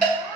Yeah.